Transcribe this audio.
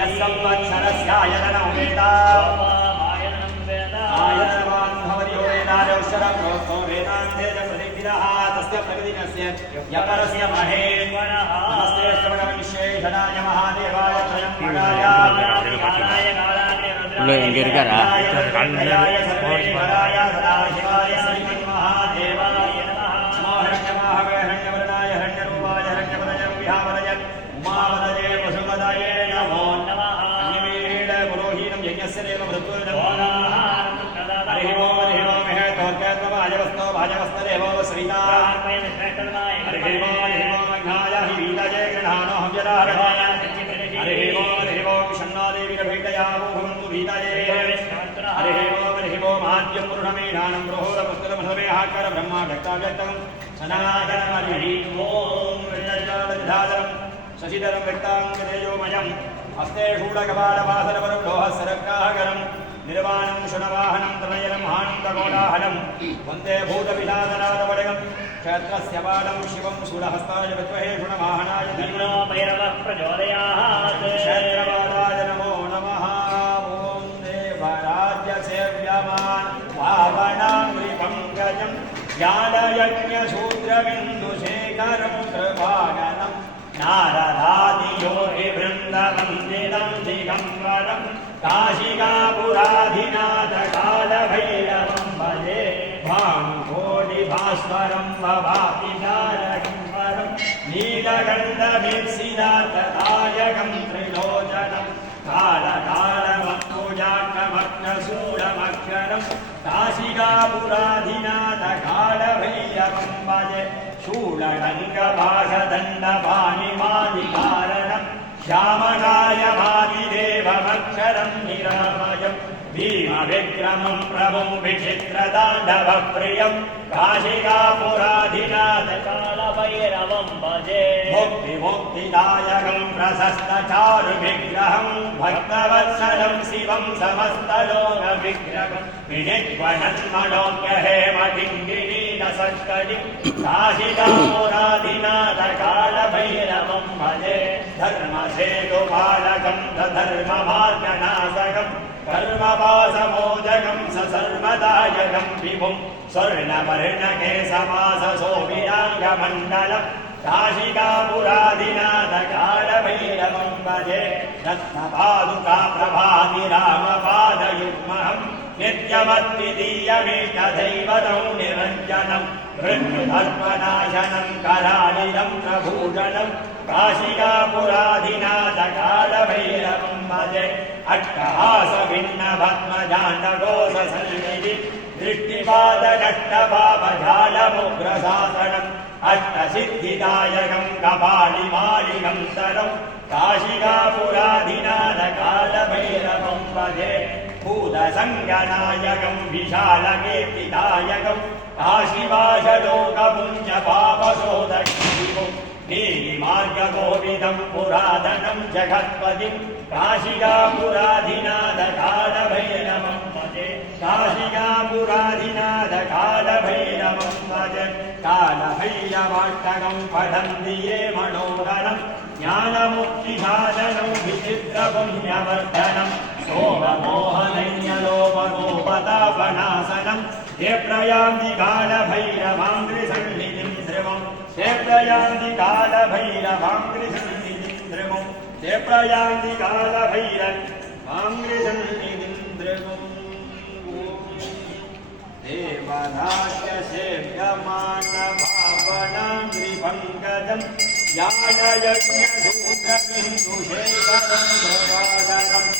यस्संवत्सरस्यायतनं वेद आयतनवान् भवति यो वेदादोऽक्षरं प्रोक्तो वेदान्ते च प्रतिविदः तस्य प्रकृतिकस्य यपरस्य महेश्वरः नमस्ते श्रवणविशेषणाय महादेवाय त्रयम्बकाय कालाय कालाग्ने रुद्राय सर्वेश्वराय सदाशिवाय श्रीमन्महादेवाय नमः नमो हिरण्यवाहवे हिरण्यवर्णाय हिरण्यरूपाय हिरण्यपदये विहावदये उमावदये वसुपदये नमो नमः अन्यमेण पुरोहितं यज्ञस्य देव मृत्युर्नमो हरिः ओम हे तोर्गत्वभाजवस्तो भाजवस्तदेवो श्रीता हरिः ओम ज्ञाय हि वीतये गृहाणो हव्यदारणाय हरिः ओम शन्नो देवी भीतयावो भवन्तु भीतये हरिः ओम आद्यं पुरुषमेधानं बृहोदपुस्तकमनोमेहाकर ब्रह्मा व्यक्ताव्यक्तं सनातनं हरिः ओम वृद्धजालधारं शशिधरं व्यक्ताङ्गतेजोमयं हस्ते शूलकपालवासरवरं लोहसरक्काहकरं निर्वाणं शुनवाहनं तनयनं हानन्दकोलाहलं वन्दे भूतविलासनादवडगं क्षेत्रस्य बालं शिवं शूलहस्ताय विद्महे शुनवाहनाय धन्यो भैरवः प्रचोदयात् क्षेत्रपालाय नमो नमः ॐ देवराज्यसेव्यमान् पावनामृपङ्कजं ज्ञानयज्ञशूद्रबिन्दुशेखरं कृपागनं नारदादियोगिवृन्दवन्दितं दिगम्बरं काशिकापुराधिनाथकालभैरवं भजे भानुकोटिभास्वरं भवापि तारकं नीलकण्ठमीप्सिदातदायकं त्रिलोचनं कालकालमक्कुजाकमग्नशूलमक्षरं काशिकापुराधिनाथकालभैरवं भजे शूलगङ्गभाषदण्डपाणिमादिकारणं श्यामकायमादिदेवमक्षरं निरामयं भीमविक्रमं प्रभुं विचित्रताण्डवप्रियं काशिकापुराधिनाथकालभैरवं भजे मुक्तिदायकं प्रशस्तचारुविग्रहं भक्तवत्सलं शिवं समस्तलोकविग्रहं विनिग्वनन्मनोज्ञहेमकिङ्गिणीनसत्कटिं काशिकापुराधिनाथकालभैरवं भजे धर्मसेतुपालकं धर्ममार्गनाशकं कर्मपाशमोदकं सर्वदायकं विभुं स्वर्णवर्णकेशवासशोभिराङ्गमण्डलं काशिकापुराधिनाथकालभैरवं भजे रत्नपादुकाप्रभातिरामपादयुग्महं नित्यमद्वितीयमेकदैवतं निरञ्जनं मृत्युधर्मनाशनं करालिलं प्रभूषणं काशिकापुराधिनाथकालभैरवं भजे अट्टहासभिन्नभद्मजाण्डकोशसन्निधि दृष्टिपादनट्टपापजालमुग्रशासनम् अष्टसिद्धिदायकं कपालिमालिकं तरं काशिकापुराधिनाथकालभैरवं भजे भूतसङ्गनायकं विशालकीर्तिदायकं काशीवासलोकपुञ्जपापशोधकं नीलिमार्गगोविदं पुरातनं जगत्पतिं काशिकापुराधिनाथकालभैरवं भजे काशिकापुराधिनाथकालभैरवं भजे कालभैरवाष्टकं पठन्ति ये मनोहरं ज्ञानमुक्तिसाधनं विचित्रपुण्यवर्धनं सोममोहनैन्यलोपगोपतापनाशनं ये प्रयान्ति कालभैरवाङ्घ्रिसन्निधिं ध्रुवं ते प्रयान्ति कालभैरवाङ्घ्रिसन्निधिं ध्रुवं ते प्रयान्ति कालभैरवाङ्घ्रिसन्निधिं ध्रुवम् देवराज्यसेव्यमानभावनाङ्घ्रिपङ्कजं ज्ञानयज्ञसूत्रबिन्दुशेखरं प्रभाकरम्